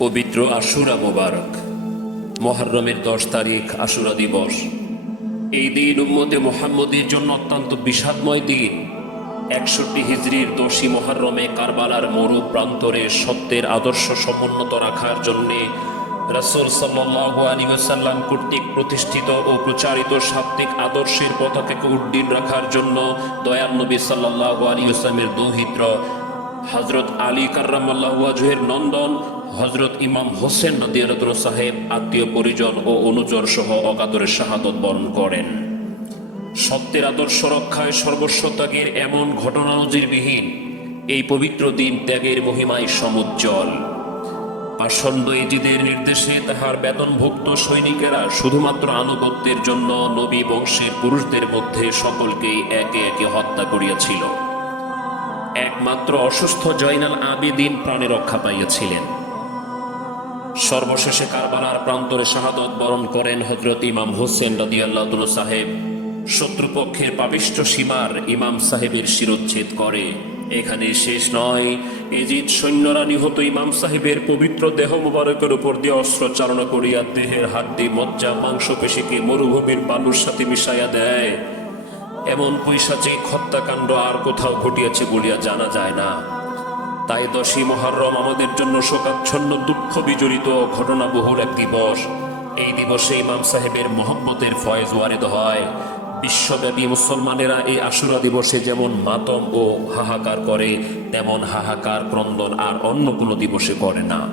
পবিত্র আশুরা মোবারক, মহরমের দশ তারিখ আশুরা দিবস। এই দিন উম্মতে মোহাম্মদের জন্য অত্যন্ত বিষাদময় দিন। একষট্টি হিজড়ির দোষী মহরমে কারবালার মরু প্রান্তরে সত্যের আদর্শ সমুন্নত রাখার জন্যে রাসুল সাল্লাহ আলী সাল্লাম কর্তৃক প্রতিষ্ঠিত ও প্রচারিত সাত্বিক আদর্শের পতাকাকে উড্ডীন রাখার জন্য দয়াল নবী সাল্লাহ আলী ইসলামের দৌহিত্র হজরত আলী কার্রামাল্লাহের নন্দন হজরত ইমাম হোসেন নদিয়ারতুল সাহেব, আত্মীয় পরিজন ও অনুচর সহ অকাতরে শাহাদত বরণ করেন। সত্যের আদর্শ রক্ষায় সর্বস্ব ত্যাগের এমন ঘটনা নজিরবিহীন এই পবিত্র দিন ত্যাগের মহিমায় সমুজ্জ্বল। আসন্ন এজিদের নির্দেশে তাহার বেতনভুক্ত সৈনিকেরা শুধুমাত্র আনুগত্যের জন্য নবী বংশের পুরুষদের মধ্যে সকলকেই একে একে হত্যা করিয়াছিল। একমাত্র অসুস্থ জয়নাল আবিদিন প্রাণে রক্ষা পাইয়াছিলেন। সর্বশেষে কারবালার প্রান্তরে শাহাদত বরণ করেন হজরত ইমাম হোসেন রদিয়াল্লাহ সাহেব। শত্রুপক্ষের পাবিষ্ট সীমার ইমাম সাহেবের শিরোচ্ছেদ করে। এখানে শেষ নয়। এজিদ সৈন্যরা নিহত ইমাম সাহেবের পবিত্র দেহ মুবারকের উপর দিয়ে অস্ত্র চালনা করিয়া দেহের হাড্ডি, মজ্জা, মাংসপেশিকে মরুভূমির বালুর সাথে মিশাইয়া দেয়। এমন পৈশাচিক হত্যাকাণ্ড আর কোথাও ঘটিয়াছে বলিয়া জানা যায় না। তাই দশই মহরম আমাদের জন্য শোকাচ্ছন্ন দুঃখ বিজড়িত ঘটনাবহুল এক দিবস। এই দিবসে ইমাম সাহেবের মহব্বতের ফয়েজ ওয়ারেদ হয়। বিশ্বব্যাপী মুসলমানেরা এই আশুরা দিবসে যেমন মাতম ও হাহাকার করে, তেমন হাহাকার, ক্রন্দন আর অন্য কোনো দিবসে করে না।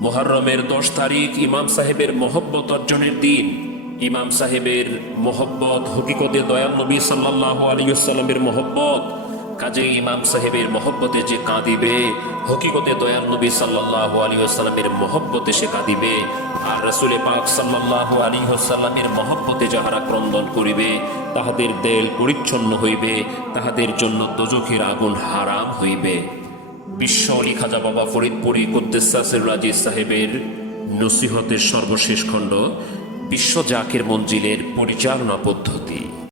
মোহরমের দশ তারিখ ইমাম সাহেবের মহব্বত অর্জনের দিন। ইমাম সাহেবের মহব্বত, হকিকতে দয়াল নবী সাল্লাহ আলিয়াল্লামের মহব্বত কাজে ইমাম সাহেবের মহব্বতে যে কাঁদিবে, হকিকতে দয়াল নবী সাল্লাহ আলিয়াল্লামের মহব্বতে সে কাঁদিবে, আর রসুলে পাক সাল্লাহ আলিহাসাল্লামের মহব্বতে যাহারা ক্রন্দন করিবে, তাহাদের দেল পরিচ্ছন্ন হইবে, তাহাদের জন্য দোজখের আগুন হারাম হইবে। বিশ্ব অলি খাজা বাবা ফরিদপুরি কুদ্দেসাসের রাজিজ সাহেবের নসিহতের সর্বশেষ খণ্ড বিশ্ব জাকের মঞ্জিলের পরিচালনা পদ্ধতি।